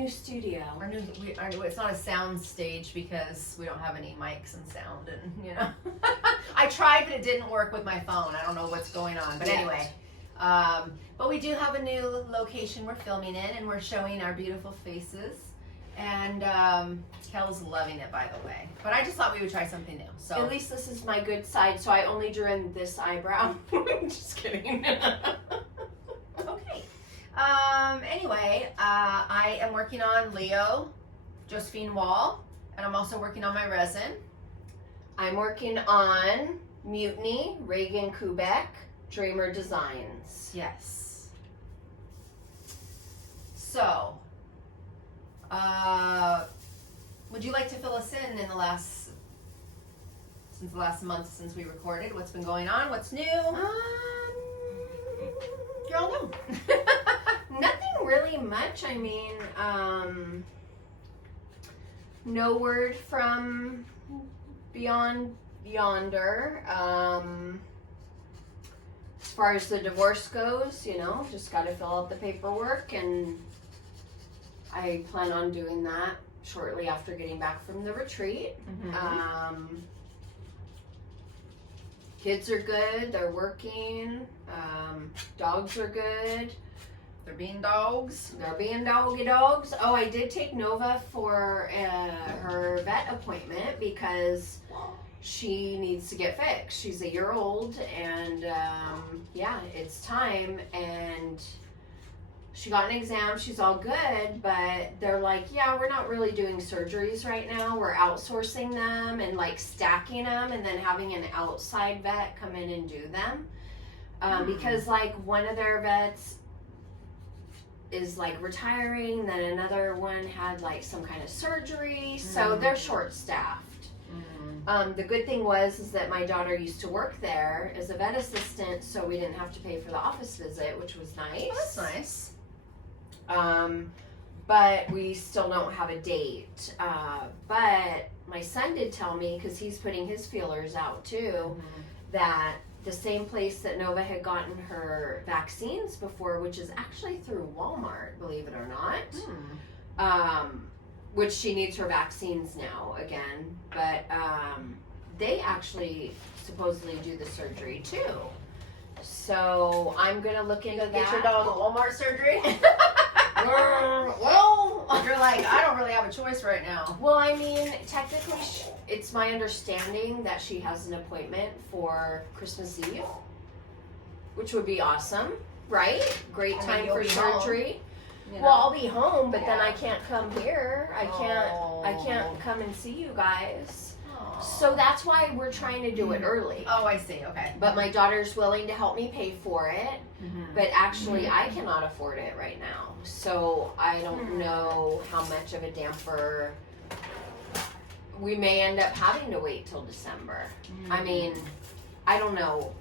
new studio. It's not a sound stage because we don't have any mics and sound, and you know. I tried, but it didn't work with my phone. I don't know what's going on, but anyway. But we do have a new location we're filming in, and we're showing our beautiful faces. And Kel's loving it, by the way. But I just thought we would try something new. So at least this is my good side, so I only drew in this eyebrow. Just kidding. Okay. Anyway, I am working on Leo, Josephine Wall, and I'm also working on my resin. I'm working on Mutiny, Regan, Kubecek, Dreamer Designs. Yes. So, would you like to fill us in the last month since we recorded? What's been going on? What's new? You all know. Nothing really much. I mean, no word from beyond yonder. As far as the divorce goes, you know, just got to fill out the paperwork, and I plan on doing that shortly after getting back from the retreat. Mm-hmm. Kids are good. They're working. Dogs are good. They're being dogs. They're being doggy dogs. Oh, I did take Nova for her vet appointment because she needs to get fixed. She's a year old, and yeah, it's time. And she got an exam. She's all good, but they're like, yeah, we're not really doing surgeries right now. We're outsourcing them and like stacking them, and then having an outside vet come in and do them. Because like one of their vets is like retiring, then another one had like some kind of surgery, so they're short staffed. The good thing is that my daughter used to work there as a vet assistant, so we didn't have to pay for the office visit, which was nice. Oh, that's nice. But we still don't have a date. But my son did tell me, because he's putting his feelers out too, that the same place that Nova had gotten her vaccines before, which is actually through Walmart, believe it or not, which she needs her vaccines now again, but they actually supposedly do the surgery too. So I'm gonna look into that. Get your dog a Walmart surgery? Well, you're like, I don't really have a choice right now. Well, I mean, technically, it's my understanding that she has an appointment for Christmas Eve, which would be awesome, right? Great time for surgery. You know? Well, I'll be home, but then I can't come here. I can't come and see you guys. So that's why we're trying to do it early. Oh, I see. Okay. But my daughter's willing to help me pay for it. But actually, I cannot afford it right now. So I don't know how much of a damper. We may end up having to wait till December. I mean, I don't know.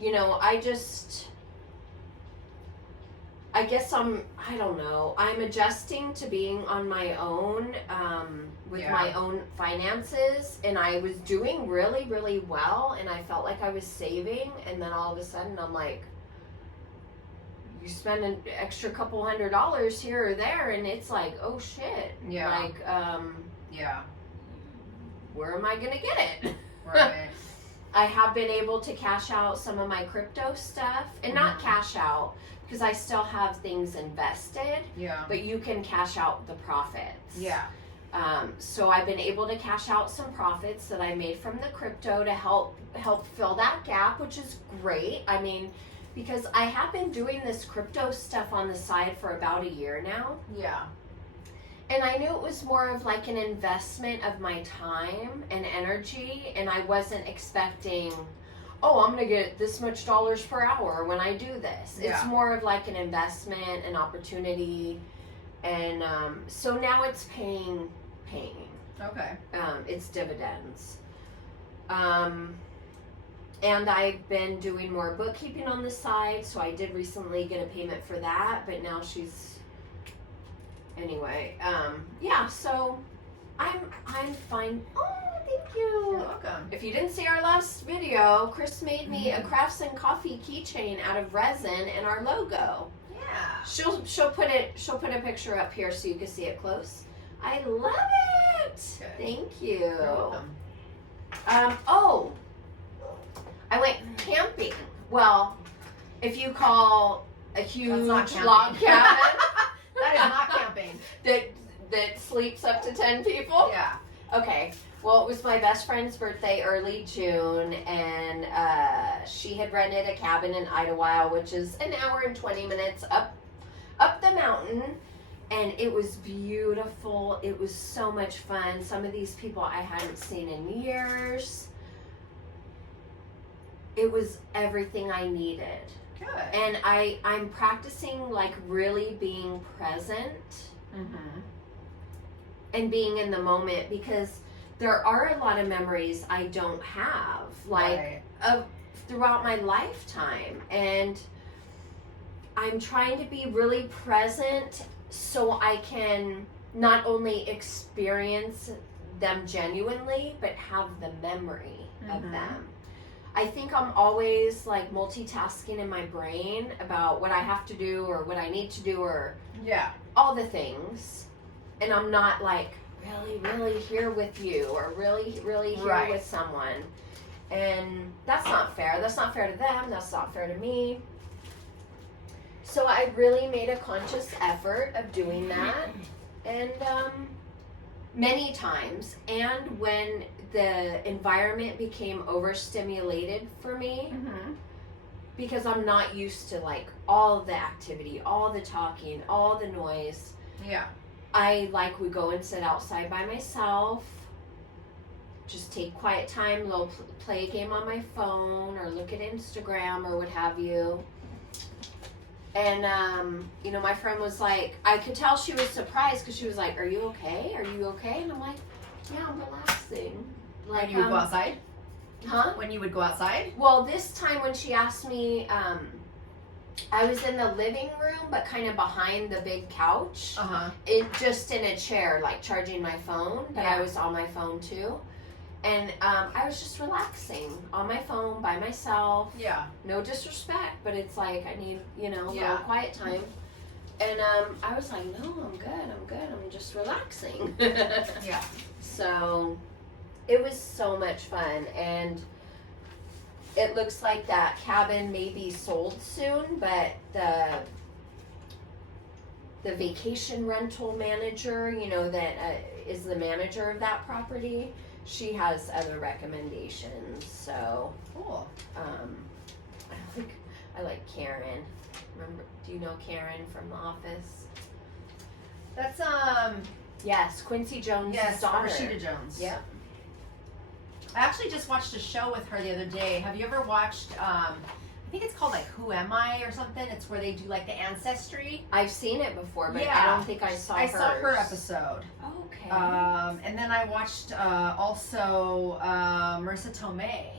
You know, I guess I don't know. I'm adjusting to being on my own with my own finances, and I was doing really, really well, and I felt like I was saving, and then all of a sudden I'm like, you spend an extra couple $100 here or there, and it's like, oh shit. Yeah. Like, where am I gonna get it? Right. I have been able to cash out some of my crypto stuff, and not cash out, because I still have things invested. Yeah. But you can cash out the profits. Yeah. So I've been able to cash out some profits that I made from the crypto to help fill that gap, which is great. I mean, because I have been doing this crypto stuff on the side for about a year now. Yeah. And I knew it was more of like an investment of my time and energy, and I wasn't expecting, oh, I'm going to get this much dollars per hour when I do this. Yeah. It's more of like an investment, an opportunity, and so now it's paying. Okay. It's dividends. And I've been doing more bookkeeping on the side, so I did recently get a payment for that, but now she's, anyway, yeah, so I'm fine. Oh, thank you. You're welcome. If you didn't see our last video, Kris made me a Craftsandcoffeekk keychain out of resin and our logo. Yeah. She'll put a picture up here so you can see it close. I love it. Good. Thank you. You're welcome. Oh, I went camping. Well, if you call a huge log cabin That is not camping. that sleeps up to 10 people. Yeah. Okay. Well, it was my best friend's birthday early June, and she had rented a cabin in Idlewild, which is an hour and 20 minutes up the mountain, and it was beautiful. It was so much fun. Some of these people I hadn't seen in years. It was everything I needed. Good. And I'm practicing like really being present and being in the moment, because there are a lot of memories I don't have, like of throughout my lifetime, and I'm trying to be really present so I can not only experience them genuinely, but have the memory of them. I think I'm always like multitasking in my brain about what I have to do or what I need to do or all the things, and I'm not like really here with you or really here with someone, and that's not fair. That's not fair to them. That's not fair to me. So I really made a conscious effort of doing that, and many times, and when the environment became overstimulated for me, because I'm not used to like all the activity, all the talking, all the noise. I would go and sit outside by myself, just take quiet time, play a game on my phone or look at Instagram or what have you. And, my friend was like, I could tell she was surprised because she was like, are you okay? Are you okay? And I'm like, yeah, I'm relaxing. Like, When you would go outside? Huh? When you would go outside? Well, this time when she asked me, I was in the living room, but kind of behind the big couch. Just in a chair, like charging my phone, but I was on my phone too. And I was just relaxing on my phone by myself. No disrespect, but it's like I need, a little quiet time. And I was like, no, I'm good. I'm just relaxing. So it was so much fun, and it looks like that cabin may be sold soon, but the vacation rental manager, that is the manager of that property, she has other recommendations. So cool. I like Karen. Do you know Karen from The Office? That's Yes, Quincy Jones' daughter. Rashida Jones. Yep. I actually just watched a show with her the other day. Have you ever watched, I think it's called like Who Am I or something? It's where they do like the ancestry. I've seen it before, but I don't think I saw hers. I saw her episode. Okay. And then I watched also Marissa Tomei.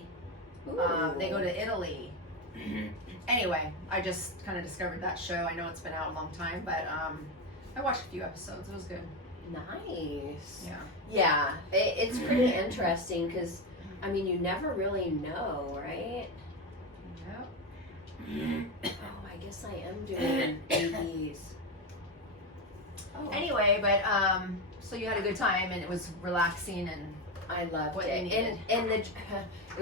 They go to Italy. Anyway, I just kind of discovered that show. I know it's been out a long time, but I watched a few episodes. It was good. Nice. Yeah. Yeah, it's pretty interesting because, you never really know, right? Yep. Oh, I guess I am doing babies. Oh. Anyway, but so you had a good time and it was relaxing and I loved what it. you needed. And it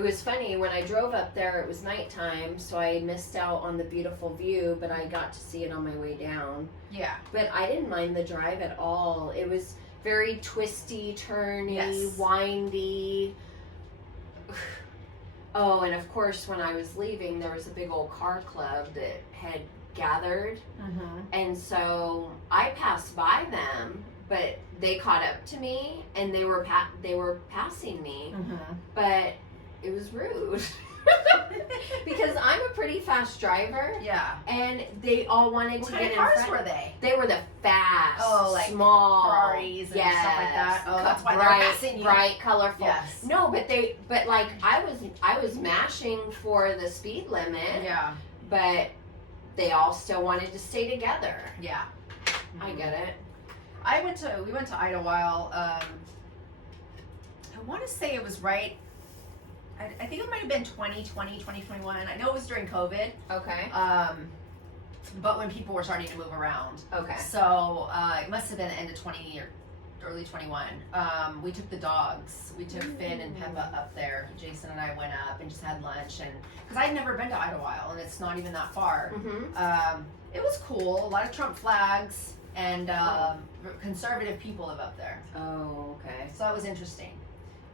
was funny when I drove up there. It was nighttime, so I missed out on the beautiful view, but I got to see it on my way down. Yeah. But I didn't mind the drive at all. It was very twisty, turny, windy. Oh, and of course, when I was leaving, there was a big old car club that had gathered, and so I passed by them, but they caught up to me, and they were passing me, but it was rude. Because I'm a pretty fast driver. Yeah. And they all wanted to get in front. What kind of cars were they? They were the fast, like small Ferraris and stuff like that. Oh, that's why they're passing you. Bright, colorful. Yes. No, but I was mashing for the speed limit. Yeah. But they all still wanted to stay together. Yeah. I get it. We went to Idlewild. I want to say it was right. I think it might have been 2020, 2021. I know it was during COVID. Okay. but when people were starting to move around. Okay. So it must have been the end of 20 or early 21. We took the dogs. We took Finn and Peppa up there. Jason and I went up and just had lunch, and because I'd never been to Idlewild, and it's not even that far. It was cool. A lot of Trump flags and conservative people live up there. Oh, okay. So that was interesting.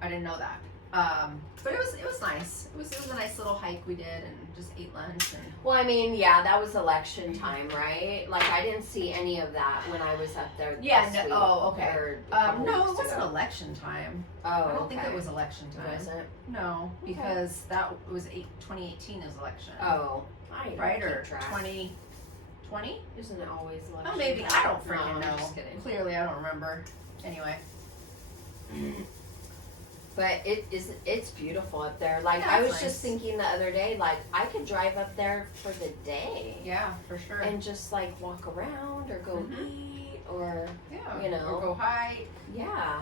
I didn't know that. But it was nice. It was a nice little hike we did, and just ate lunch. And Well, I mean, yeah, that was election time, right? Like, I didn't see any of that when I was up there. yeah. this No, week, oh, okay. or a couple No, weeks it wasn't ago. election time. Oh, I don't think it was election time. Was it? No, Okay. because that was 2018 is election. Oh, I right, don't or keep track. 2020? Isn't it always election? Oh, maybe. time? I don't No, freaking I'm know. just kidding. Clearly, I don't remember. Anyway. But it's beautiful up there. Like, Yeah, I it's was nice. just thinking the other day, like, I could drive up there for the day Yeah, for sure. and just like walk around or go Mhm. eat or yeah, you know. or go hike. yeah,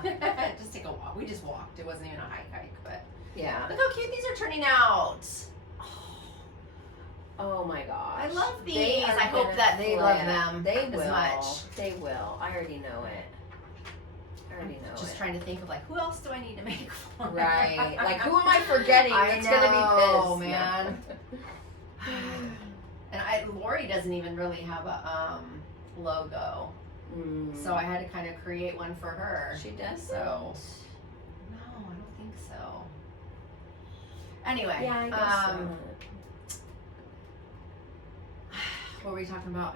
Just take a walk. We just walked. It wasn't even a hike, but yeah. look how cute these are turning out. Oh my gosh. I love these. They are I hope gonna that they love flip. them They as will. much. They will. I already know it. I already know Just it. trying to think of like who else do I need to make for? Right. Like, who am I forgetting I that's know, gonna be pissed? man. And Lori doesn't even really have a logo, so I had to kind of create one for her. She does. So no, I don't think so. Anyway, Yeah, I guess so. what were we talking about?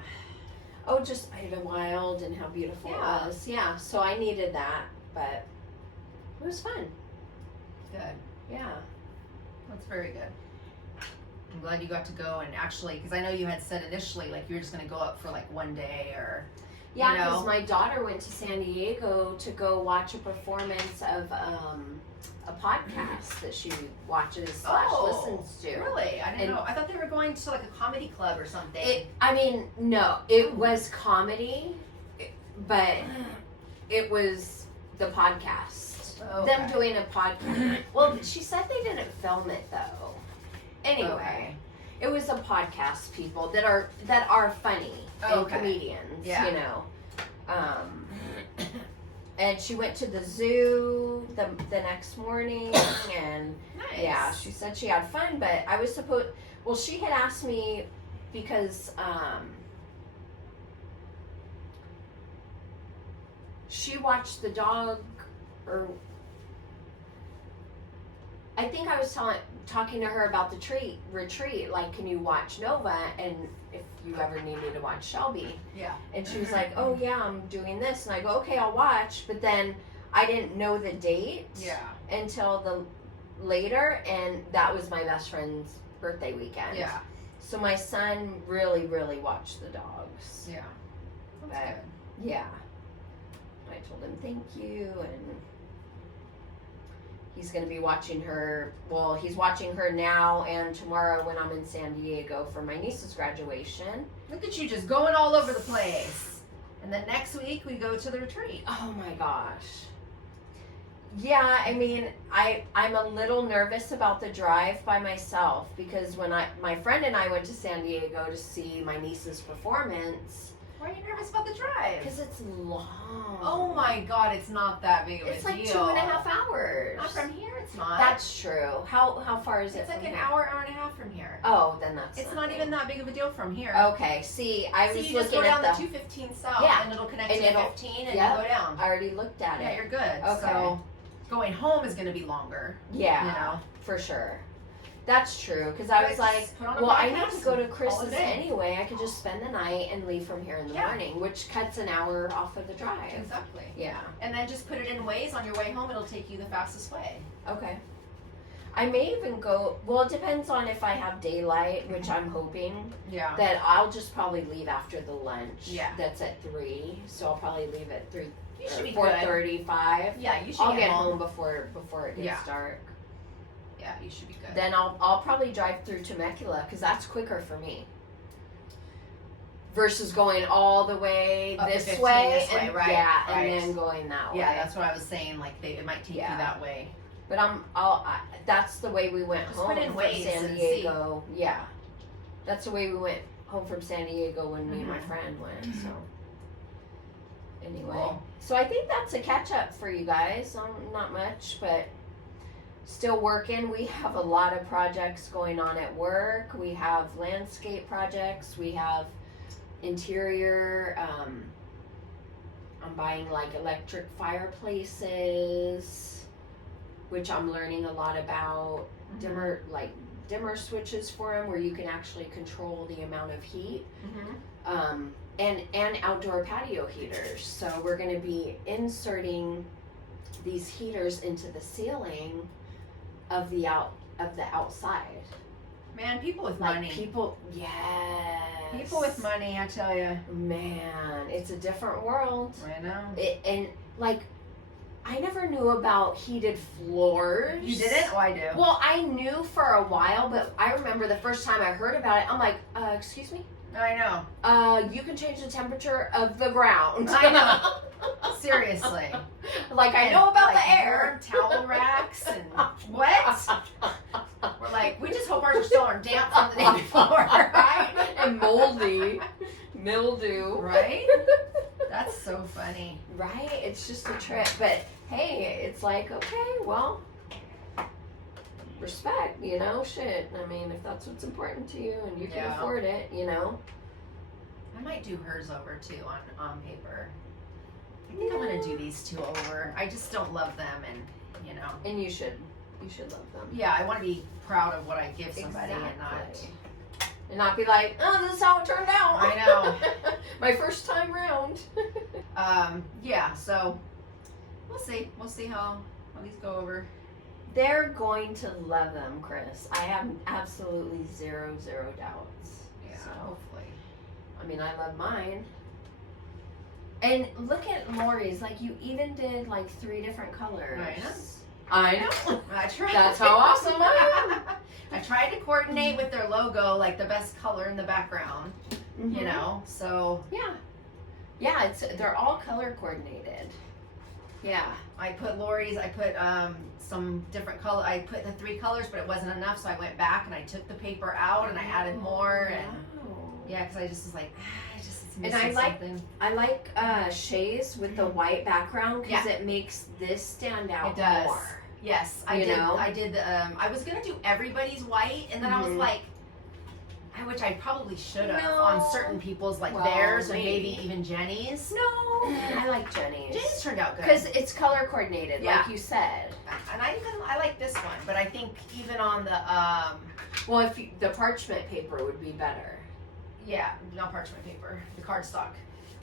Oh, just Idlewild and how beautiful Yeah. it was. Yeah, so I needed that, but it was fun. Good. Yeah. That's very good. I'm glad you got to go and actually, because I know you had said initially like you were just going to go up for like one day or. Yeah, You know? because my daughter went to San Diego to go watch a performance of a podcast that she watches / listens to. Really? I didn't And- know. I thought they were going to like a comedy club or something. No, it was comedy, but it was the podcast. Okay. Them doing a podcast. Well, she said they didn't film it though. Anyway, Okay. it was a podcast people that are funny and Okay. comedians, Yeah. you know. And she went to the zoo the next morning, and Nice. yeah, she said she had fun. But I was supposed. Well, she had asked me because she watched the dog, or I think I was talking to her about the retreat. Like, can you watch Nova? And if you ever need me to watch Shelby. Yeah. And she was like, oh yeah, I'm doing this. And I go, okay, I'll watch. But then I didn't know the date Yeah. until the later. And that was my best friend's birthday weekend. Yeah. So my son really, really watched the dogs. Yeah. That's But, good. yeah. I told him thank you, and he's going to be watching her. Well, he's watching her now and tomorrow when I'm in San Diego for my niece's graduation. Look at you just going all over the place. And then next week we go to the retreat. Oh my gosh. Yeah, I mean, I'm a little nervous about the drive by myself because when my friend and I went to San Diego to see my niece's performance, Why are you nervous about the drive? because it's long. Oh my god, it's not that big of a It's deal. like 2.5 hours. Not from here, it's not. That's true. How far is it? It's like from an here? hour and a half from here. Oh, then that's. It's not even that big of a deal from here. Okay. See, I So was you just go looking down at the 215 south, Yeah. and it'll connect And to the it'll- 15, and yep. you go down. I already looked at Yeah, it. you're good. Okay. So going home is going to be longer. Yeah, You know. for sure. That's true. Because I was Just like, put on a well, I need podcast to go to and call it a Chris's day. anyway. I could just spend the night and leave from here in the Yeah. morning, which cuts an hour off of the drive. Exactly. Yeah. And then just put it in Waze on your way home. It'll take you the fastest way. Okay. I may even go. Well, it depends on if I have daylight, which I'm hoping. Yeah. That I'll just probably leave after the lunch. Yeah. That's at 3, so I'll probably leave at 3. You should be 4:35. Yeah, you should I'll get, get home before it gets Yeah. dark. Yeah, you should be good. Then I'll probably drive through Temecula because that's quicker for me. Versus going all the way Up to this 15 way, this way, and, right, yeah, right. and then going that way. yeah, that's what I was saying. Like it might take Yeah. you that way. But that's the way we went Just home put in from Waze San and Diego. Yeah, that's the way we went home from San Diego when me and my Mhm. friend went. So anyway, Cool. so I think that's a catch up for you guys. Not much, but still working. We have a lot of projects going on at work. We have landscape projects. We have interior. I'm buying like electric fireplaces, which I'm learning a lot about. Dimmer switches for them where you can actually control the amount of heat. And outdoor patio heaters. So we're going to be inserting these heaters into the ceiling of the outside. Man, people with Like money. people, yes. People with money, I tell you. Man, it's a different world. I know. And like, I never knew about heated floors. You didn't? Oh, I do. Well, I knew for a while, but I remember the first time I heard about it, I'm like, excuse me? I know. You can change the temperature of the ground. I know. Seriously. Like, I know about like, the air. Towel racks and what? We're like, we just hope ours still aren't damp from the day before, right? And moldy. Mildew. Right? That's so funny. Right? It's just a trip. But hey, it's like, okay, well, respect, you know? Shit. I mean, if that's what's important to you and you can Yeah. afford it, you know? I might do hers over too on paper. I think I'm gonna do these two over. I just don't love them, and you know. And you should love them. Yeah, I want to be proud of what I give somebody and not. Exactly. And not be like, oh, this is how it turned out. I know. My first time round. Yeah. So we'll see. We'll see how these go over. They're going to love them, Kris. I have absolutely zero doubts. Yeah. So, Hopefully. I mean, I love mine. And look at Lori's. Like, you even did like 3 different colors. I know. I tried. That's how awesome I am. I tried to coordinate with their logo, like the best color in the background. Mhm. You know. So Yeah, they're all color coordinated. Yeah. I put Lori's. I put some different color. I put the 3 colors, but it wasn't enough, so I went back and I took the paper out and I added more. And yeah, because I just was like, it's And missing something. I like Shay's with the white background because it makes this stand out It does. more. Yes, You know? I did. I was gonna do everybody's white, and then I was Mhm. like, which I probably should have No. on certain people's, like Well, theirs, or maybe. maybe even Jenny's. No, I like Jenny's. Jenny's turned out good. Because it's color coordinated, Yeah. like you said. And I like this one, but I think even on the Well, if the parchment paper would be better. yeah, not parchment paper, the cardstock.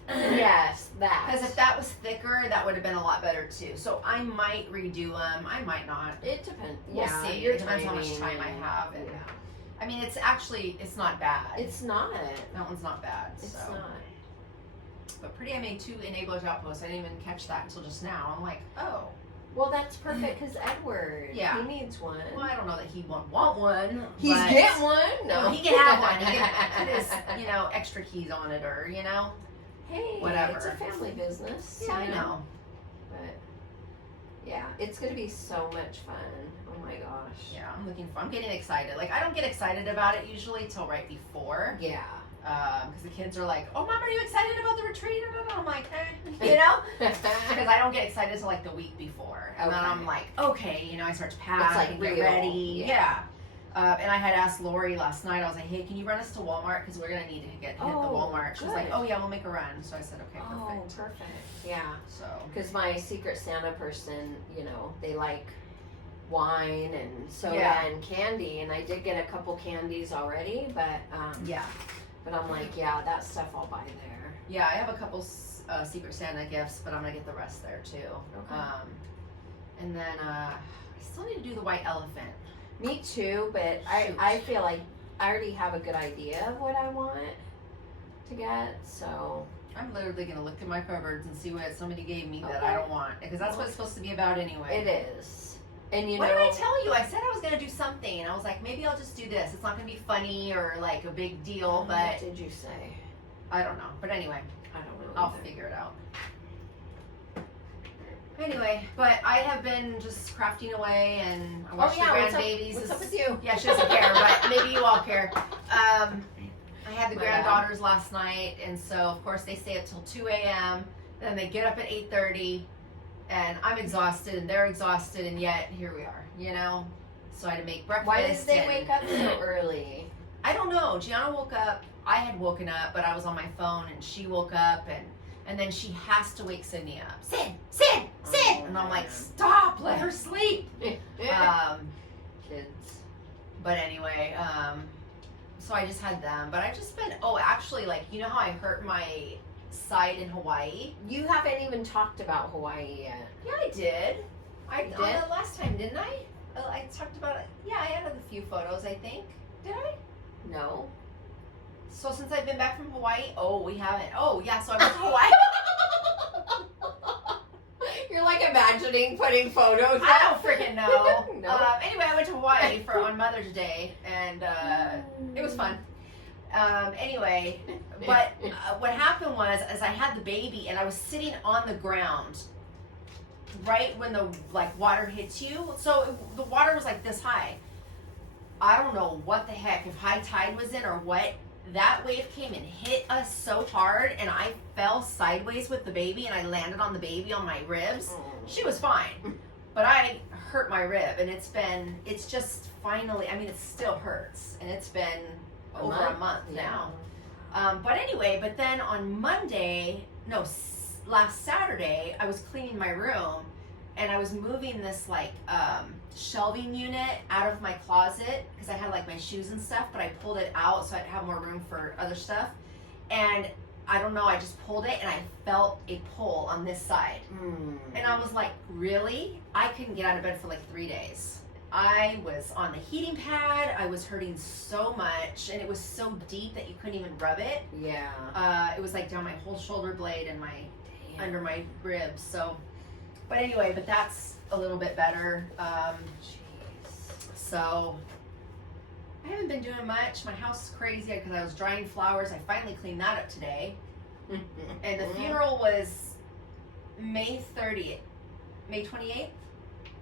Yes, that. Because if that was thicker, that would have been a lot better too. So I might redo them. I might not. It depends. We'll Yeah, see. your It depends how much timing time I and- have. And, yeah. I mean, it's not bad. It's not. That one's not bad. It's so. not. But Pretty, I made 2 enablers outposts. I didn't even catch that until just now. I'm like, oh. Well, that's perfect because Edward, Yeah. he needs one. Well, I don't know that he won't want one. He's but- getting one. No, He can have one. He can put his, extra keys on it, or Hey, whatever. It's a family business. Yeah, I you know. But yeah, it's gonna be so much fun. Oh my gosh. Yeah, I'm getting excited. Like, I don't get excited about it usually till right before. Yeah. Because the kids are like, "Oh, Mom, are you excited about the retreat?" I'm like, Because I don't get excited until like the week before, and then Okay. I'm like, okay, I start to pack like and get real. ready. Yeah. And I had asked Lori last night. I was like, "Hey, can you run us to Walmart? Because we're gonna need to hit the Walmart." She was like, good. "Oh yeah, we'll make a run." So I said, "Okay, Oh, perfect." perfect. Yeah. So Because my Secret Santa person, they like wine and soda Yeah. and candy, and I did get a couple candies already, but yeah, I'm like, yeah, that stuff I'll buy there. yeah. I have a couple Secret Santa gifts, but I'm gonna get the rest there too. Okay. And then I still need to do the white elephant. Me too, but Shoot. I feel like I already have a good idea of what I want to get, so I'm literally gonna look through my cupboards and see what somebody gave me that Okay. I don't want, because that's what it's supposed to be about anyway. it is. And What did I tell you? I said I was gonna do something, and I was like, maybe I'll just do this. It's not gonna be funny or like a big deal, What but did you say? I don't know. But anyway, I don't know. I'll either. figure it out. Anyway, but I have been just crafting away, and I watched the what's grandbabies. up with you? Yeah, she doesn't care, but maybe you all care. I had the My granddaughters last night, and so of course they stay up till 2 a.m. Then they get up at 8:30, and I'm exhausted, and they're exhausted, and yet here we are, you know. So I had to make breakfast. Why did they wake up so early? I don't know. Gianna woke up. I had woken up, but I was on my phone, and she woke up, and then she has to wake Sydney up. Sid, Oh, and I'm like, man. stop, let her sleep. Kids. But anyway, so I just had them. But I've just been, actually, like, you know how I hurt my side in Hawaii? You haven't even talked about Hawaii yet. Yeah, I did. I You on did? the last time, didn't I? I talked about it. Yeah, I added a few photos, I think. Did I? No. So since I've been back from Hawaii, we haven't. Oh, yeah, so I went to Hawaii. You're like imagining putting photos I up. don't freaking know. No. Anyway, I went to Hawaii on Mother's Day, and it was fun. Anyway, but what happened was, as I had the baby, and I was sitting on the ground, right when the water hits you. So the water was like this high. I don't know what the heck, if high tide was in or what. That wave came and hit us so hard, and I fell sideways with the baby, and I landed on the baby on my ribs. She was fine, but I hurt my rib, and it's just finally, I mean, it still hurts, and it's been over a month now. But anyway, but then on last Saturday, I was cleaning my room, and I was moving this shelving unit out of my closet because I had like my shoes and stuff, but I pulled it out so I'd have more room for other stuff. And I don't know, I just pulled it and I felt a pull on this side. And I was like, really? I couldn't get out of bed for like 3 days. I was on the heating pad. I was hurting so much, and it was so deep that you couldn't even rub it. Yeah. It was like down my whole shoulder blade and under my ribs. So, but anyway, but that's a little bit better. So I haven't been doing much. My house is crazy because I was drying flowers. I finally cleaned that up today. And the funeral was May 28th,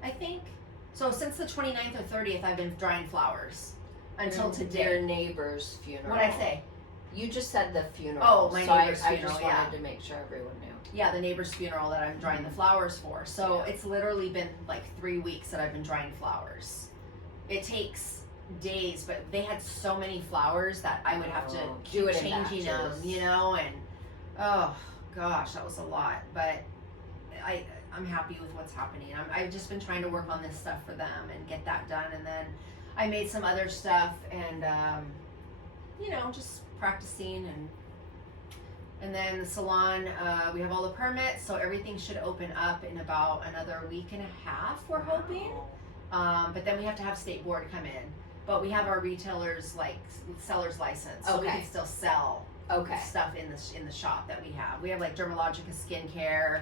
I think. So since the 29th or 30th, I've been drying flowers until today. Your neighbor's funeral. What'd I say? You just said the funeral. Oh, my neighbor's I funeral, just wanted to make sure everyone knew. Yeah, the neighbor's funeral that I'm drying the flowers for. So it's literally been like 3 weeks that I've been drying flowers. It takes days, but they had so many flowers that I would have to do keep it in changing them, batches. you know, and oh gosh, that was a lot. But I'm happy with what's happening. I've just been trying to work on this stuff for them and get that done, and then I made some other stuff, and you know, just practicing. And then the salon, we have all the permits, so everything should open up in about another week and a half, we're hoping. But then we have to have state board come in. But we have our retailers, like seller's license, so we can still sell stuff in the shop that we have. We have like Dermalogica skincare.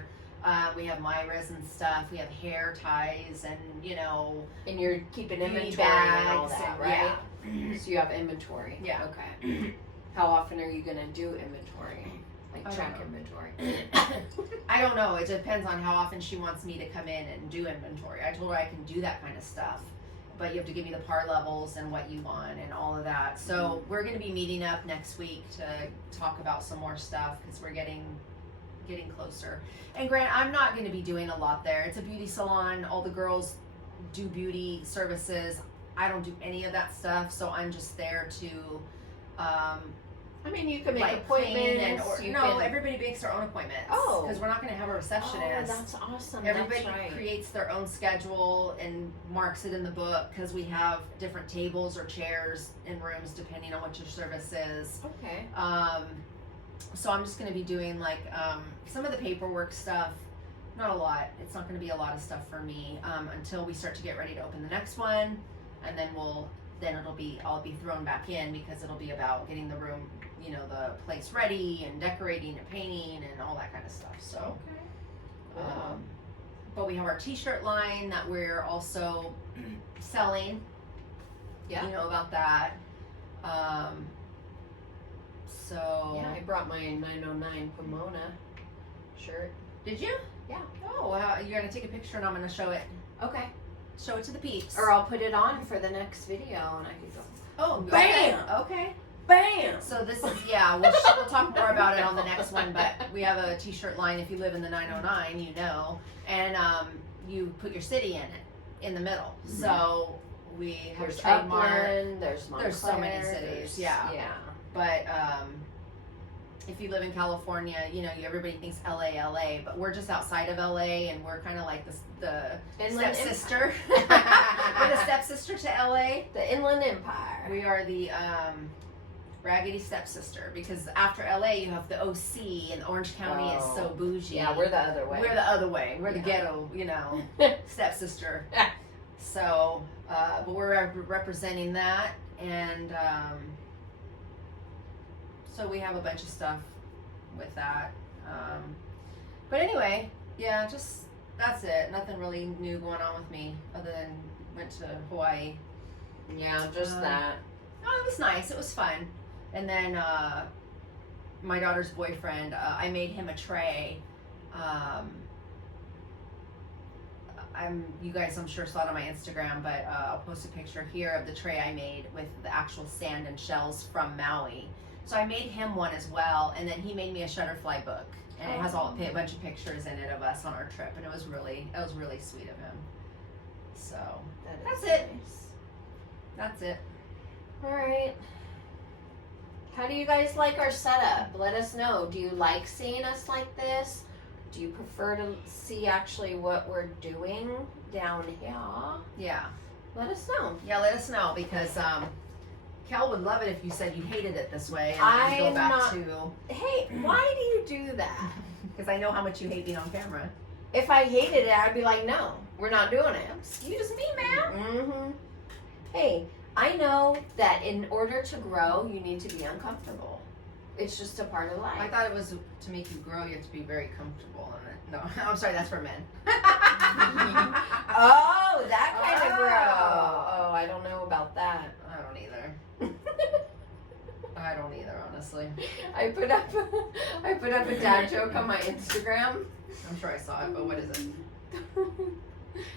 We have my resin stuff. We have hair ties, and you know. And you're keeping beauty inventory and all bags that, and- right? yeah. So you have inventory. Yeah. Okay. How often are you gonna do inventory? Like I don't track know. inventory? I don't know. It depends on how often she wants me to come in and do inventory. I told her I can do that kind of stuff, but you have to give me the par levels and what you want and all of that. So we're going to be meeting up next week to talk about some more stuff because we're getting closer. And Grant, I'm not going to be doing a lot there. It's a beauty salon. All the girls do beauty services. I don't do any of that stuff, so I'm just there to I mean, you can make like appointments. everybody makes their own appointments. Oh. Because we're not going to have a Oh, receptionist. that's awesome. Everybody that's right. creates their own schedule and marks it in the book because we have different tables or chairs in rooms depending on what your service is. Okay. So I'm just going to be doing like some of the paperwork stuff. Not a lot. It's not going to be a lot of stuff for me until we start to get ready to open the next one, and then I'll be thrown back in because it'll be about getting the room, you know, the place ready and decorating and painting and all that kind of stuff. So, Okay. Cool. but we have our t-shirt line that we're also selling. Yeah. You know about that. So. Yeah, I brought my 909 Pomona shirt. Did you? Yeah. Oh, you're gonna take a picture and I'm gonna show it. Okay. Show it to the peeps. Or I'll put it on for the next video and I could go. Oh, Bam! Okay. Bam! So this is, we'll talk more about it on the next one, but we have a t-shirt line, if you live in the 909, you know, and you put your city in it, in the middle. Mm-hmm. So we have there's a trademark. Upland, there's Montclair, so many cities, yeah. But if you live in California, you know, everybody thinks LA, but we're just outside of LA, and we're kind of like the stepsister. We're the stepsister to LA. The Inland Empire. We are the raggedy stepsister, because after LA you have the OC, and Orange County is so bougie. Yeah, we're the other way. We're the ghetto, you know, stepsister. So, but we're representing that, and so we have a bunch of stuff with that. But anyway, yeah, just that's it. Nothing really new going on with me, other than went to Hawaii. Yeah, just that. Oh, it was nice. It was fun. And then my daughter's boyfriend, I made him a tray. You guys, I'm sure, saw it on my Instagram, but I'll post a picture here of the tray I made with the actual sand and shells from Maui. So I made him one as well, and then he made me a Shutterfly book, and it has a bunch of pictures in it of us on our trip, and it was really sweet of him. So that's it. Nice. That's it. All right. How do you guys like our setup? Let us know. Do you like seeing us like this? Do you prefer to see actually what we're doing down here? Yeah. Let us know. Yeah, let us know, because Kel would love it if you said you hated it this way, and we go back to. Hey, why do you do that? Because I know how much you hate being on camera. If I hated it, I'd be like, no, we're not doing it. Excuse me, ma'am. Mm-hmm. Hey, I know that in order to grow, you need to be uncomfortable. It's just a part of life. I thought it was to make you grow, you have to be very comfortable in it. No, I'm sorry, that's for men. Oh, that kind of grow. Oh, I don't know about that. I don't either. I don't either, honestly. I put up a dad joke on my Instagram. I'm sure I saw it, but what is it?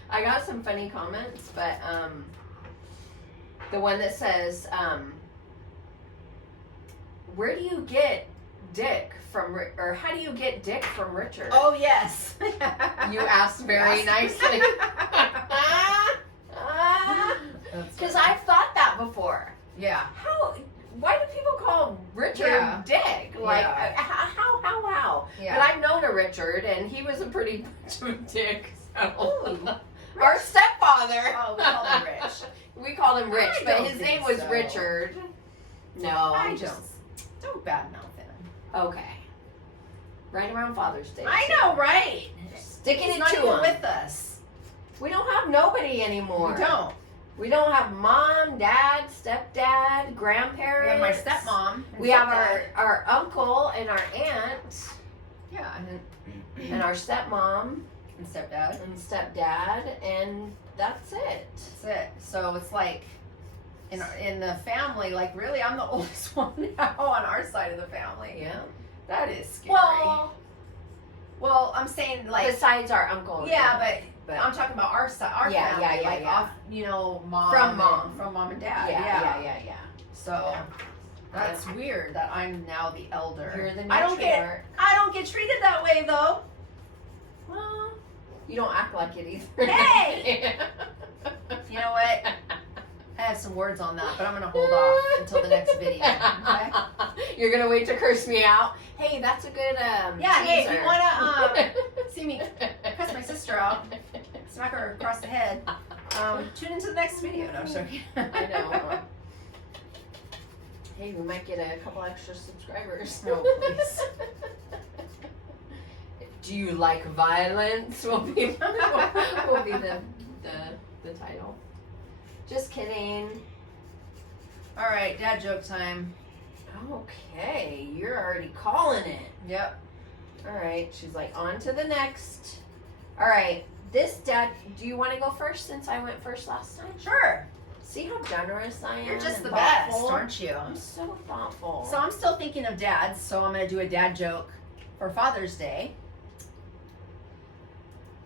I got some funny comments, but the one that says, where do you get dick from, or how do you get dick from Richard? Oh, yes. You asked very nicely. Because I've thought that before. Yeah. Why do people call Richard dick? Like, how? Yeah. But I've known a Richard, and he was a pretty much of a dick. So. Our stepfather. Oh, we call him Rich. We called him Rich, I but don't his think name was so. Richard. No, Don't badmouth him. Okay. Right around Father's Day. I know, right? Sticking He's it not to even him. with us. We don't have nobody anymore. We don't. We don't have mom, dad, stepdad, grandparents. We have my stepmom. We have our uncle and our aunt. Yeah, And our stepmom and stepdad. and stepdad, and that's it. That's it. So it's like in the family, like really, I'm the oldest one now on our side of the family. Yeah. That is scary. Well, I'm saying like besides our uncle. Yeah, but I'm talking about our side, our family, like off, mom from mom and dad. Yeah. So that's weird that I'm now the elder. You're the I don't get treated that way though. Well, you don't act like it either. Hey! You know what? I have some words on that, but I'm gonna hold off until the next video. Okay? You're gonna wait to curse me out. Hey, that's a good yeah. Hey, if teaser. you wanna see me cuss my sister out, smack her across the head, tune into the next video. No, I'm joking. I know. Hey, we might get a couple extra subscribers. No, please. Do you like violence? Will be the title. Just kidding. All right, dad joke time. Okay, you're already calling it. Yep. All right, she's like, on to the next. All right, this dad, do you want to go first since I went first last time? Sure. See how generous I am? You're just and the thoughtful? best, aren't you? I'm so thoughtful. So I'm still thinking of dads, so I'm going to do a dad joke for Father's Day.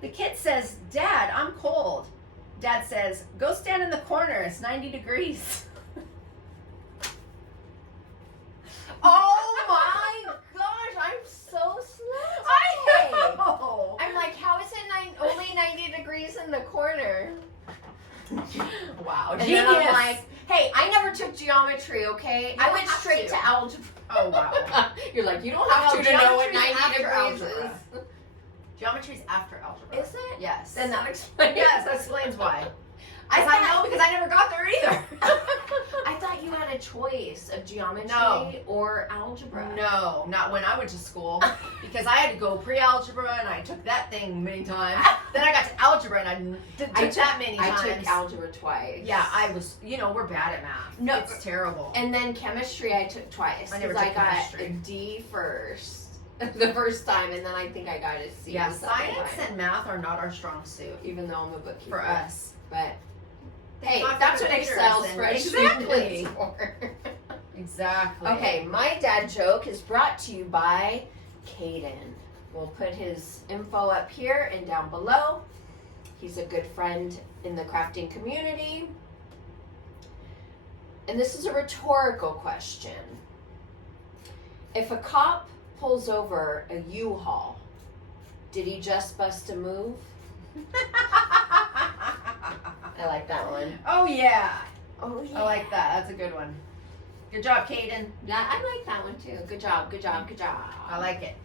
The kid says, Dad, I'm cold. Dad says, go stand in the corner. It's 90 degrees. the corner. Wow. And Genius. then I'm like, hey, I never took geometry, okay? I went have straight to. to algebra. Oh, wow. You're like, you don't have No, to know what geometry's 90 after degrees algebra. is. Geometry's after algebra. Is it? Yes. Then that explains. Yes, that explains why. I know because I never got there either. I thought you had a choice of geometry No. or algebra. No, not when I went to school because I had to go pre-algebra and I took that thing many times. Then I got to algebra and I took that many times. I took algebra twice. Yeah, I was, we're bad at math. No. It's terrible. And then chemistry I took twice. I never Because took got chemistry. a D first. The first time, and then I think I got a C. Yeah, the second science time, and math are not our strong suit even though I'm a bookkeeper. for us. But hey, Not for that's what computers Excel and- spreadsheet Exactly. is for. Exactly. Okay, my dad joke is brought to you by Kayden. We'll put his info up here and down below. He's a good friend in the crafting community. And this is a rhetorical question. If a cop pulls over a U-Haul, did he just bust a move? I like that one. Oh, yeah. Oh, yeah. I like that. That's a good one. Good job, Kayden. Yeah, I like that one too. Good job, good job, good job. I like it.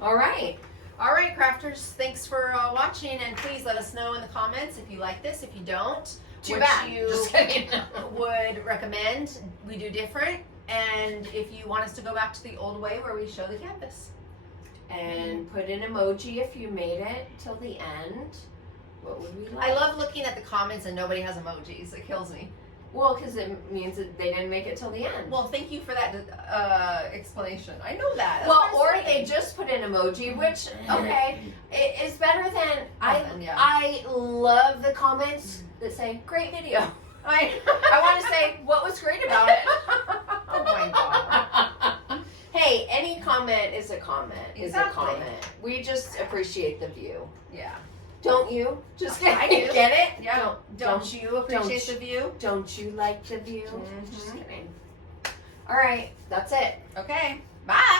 All right. All right, crafters, thanks for watching, and please let us know in the comments if you like this. If you don't, Too what bad. you Just kidding. would recommend we do different, and if you want us to go back to the old way where we show the canvas. And put an emoji if you made it till the end. What would we like? I love looking at the comments and nobody has emojis. It kills me. Well, because it means that they didn't make it till the end. Well, thank you for that explanation. I know that. That's Well, what I'm or they saying. just put an emoji, which okay, it is better than Nothing, yeah. I love the comments that say great video. I want to say what was great about it. Oh my god. Hey, any comment is a comment. Exactly. Is a comment. We just appreciate the view. Yeah. Don't you? Just get, I do. get it? Yeah. Don't you appreciate don't the view? Don't you like the view? Mhm. Just kidding. All right, that's it. Okay. Bye.